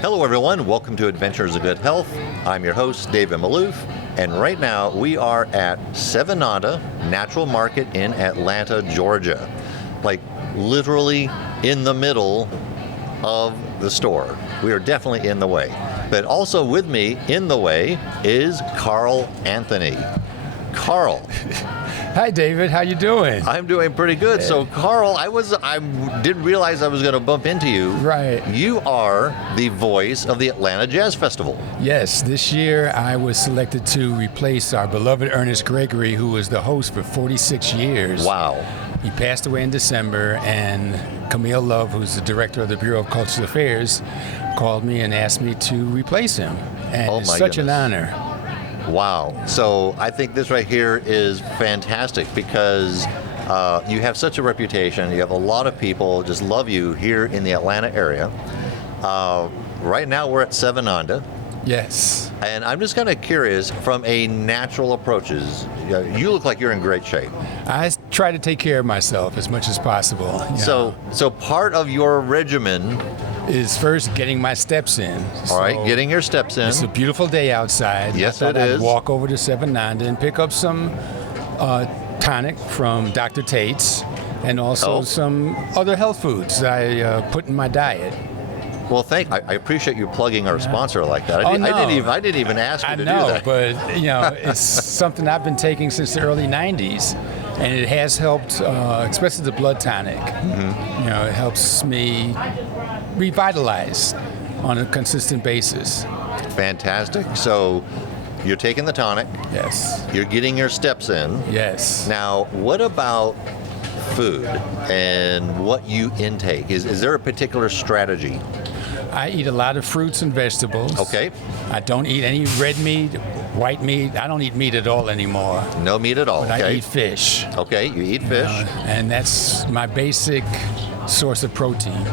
Hello everyone, welcome to Adventures of Good Health. I'm your host, David Maloof, and right now we are at Sevananda Natural Market in Atlanta, Georgia. Like literally in the middle of the store. We are definitely in the way. But also with me in the way is Carl Anthony. Carl. Hi, David. How you doing? I'm doing pretty good. So, Carl, I didn't realize I was going to bump into you. Right. You are the voice of the Atlanta Jazz Festival. Yes. This year, I was selected to replace our beloved Ernest Gregory, who was the host for 46 years. Wow. He passed away in December, and Camille Love, who's the director of the Bureau of Cultural Affairs, called me and asked me to replace him. And it's such an honor. Wow. So I think this right here is fantastic because you have such a reputation. You have a lot of people just love you here in the Atlanta area. Right now we're at Sevananda. Yes. And I'm just kind of curious, from a natural approaches, you look like you're in great shape. I try to take care of myself as much as possible. So part of your regimen is first getting my steps in. All right, getting your steps in. It's a beautiful day outside. Yes, I thought it is. I'd walk over to Sevananda and pick up some tonic from Dr. Tates and also some other health foods I put in my diet. Well, I appreciate you plugging our sponsor like that. I didn't even ask you to do that. But it's something I've been taking since the early 90s, and it has helped, especially the blood tonic. Mm-hmm. It helps me revitalize on a consistent basis. Fantastic. So you're taking the tonic. Yes. You're getting your steps in. Yes. Now, what about food and what you intake? Is there a particular strategy? I eat a lot of fruits and vegetables. Okay. I don't eat any red meat, white meat. I don't eat meat at all anymore. No meat at all. But okay. I eat fish. Okay, you eat fish. And that's my basic source of protein.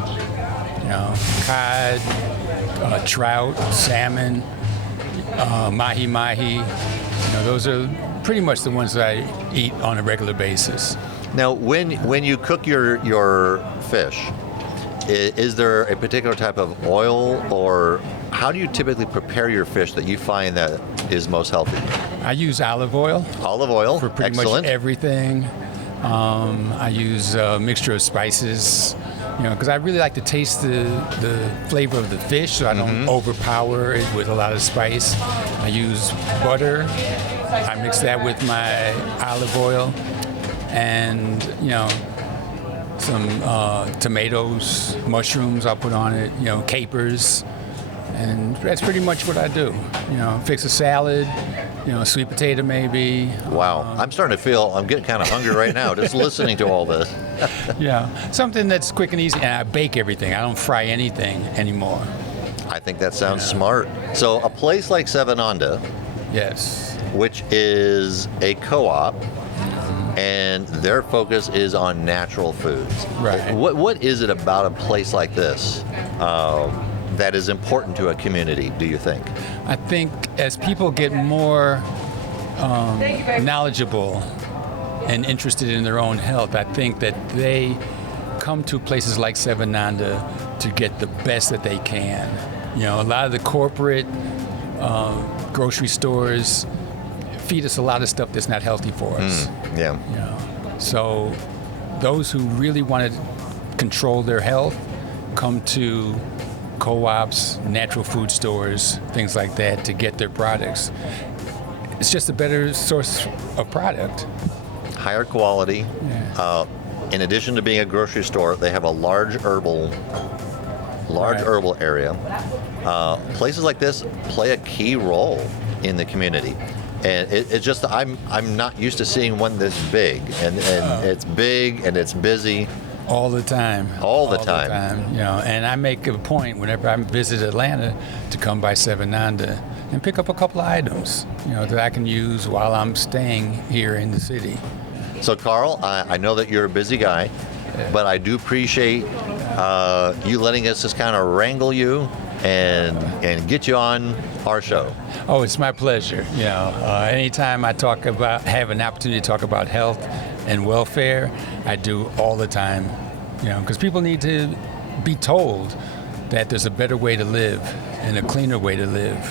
Cod, trout, salmon, mahi-mahi. Those are pretty much the ones that I eat on a regular basis. Now, when you cook your fish, is there a particular type of oil, or how do you typically prepare your fish that you find that is most healthy? I use olive oil. Olive oil, for pretty much everything. I use a mixture of spices, because I really like to taste the flavor of the fish, so I don't overpower it with a lot of spice. I use butter. I mix that with my olive oil, and some tomatoes, mushrooms I'll put on it, capers, and that's pretty much what I do. Fix a salad, sweet potato maybe. Wow, I'm starting to feel, I'm getting kind of hungry right now just listening to all this. Something that's quick and easy, and I bake everything. I don't fry anything anymore. I think that sounds smart. So a place like Sevananda, yes, which is a co-op, and their focus is on natural foods. Right. What is it about a place like this that is important to a community, do you think? I think as people get more knowledgeable and interested in their own health, I think that they come to places like Sevananda to get the best that they can. A lot of the corporate grocery stores feed us a lot of stuff that's not healthy for us. So those who really want to control their health come to co-ops, natural food stores, things like that to get their products. It's just a better source of product. Higher quality. In addition to being a grocery store, they have a large herbal area. Places like this play a key role in the community. And it's just, I'm not used to seeing one this big, and it's big and it's busy. All the time. All the time. And I make a point whenever I visit Atlanta to come by Sevananda and pick up a couple of items, that I can use while I'm staying here in the city. So Carl, I know that you're a busy guy, but I do appreciate you letting us just kind of wrangle you and get you on our show. Oh, it's my pleasure. Anytime I have an opportunity to talk about health and welfare, I do all the time. Because people need to be told that there's a better way to live and a cleaner way to live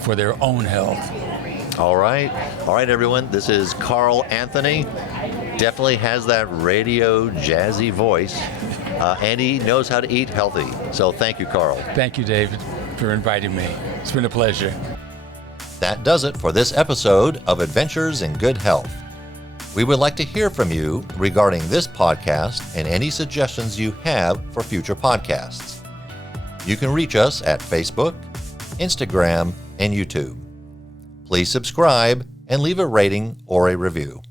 for their own health. All right, everyone. This is Carl Anthony. Definitely has that radio jazzy voice, and he knows how to eat healthy. So thank you, Carl. Thank you, David, for inviting me. It's been a pleasure. That does it for this episode of Adventures in Good Health. We would like to hear from you regarding this podcast and any suggestions you have for future podcasts. You can reach us at Facebook, Instagram, and YouTube. Please subscribe and leave a rating or a review.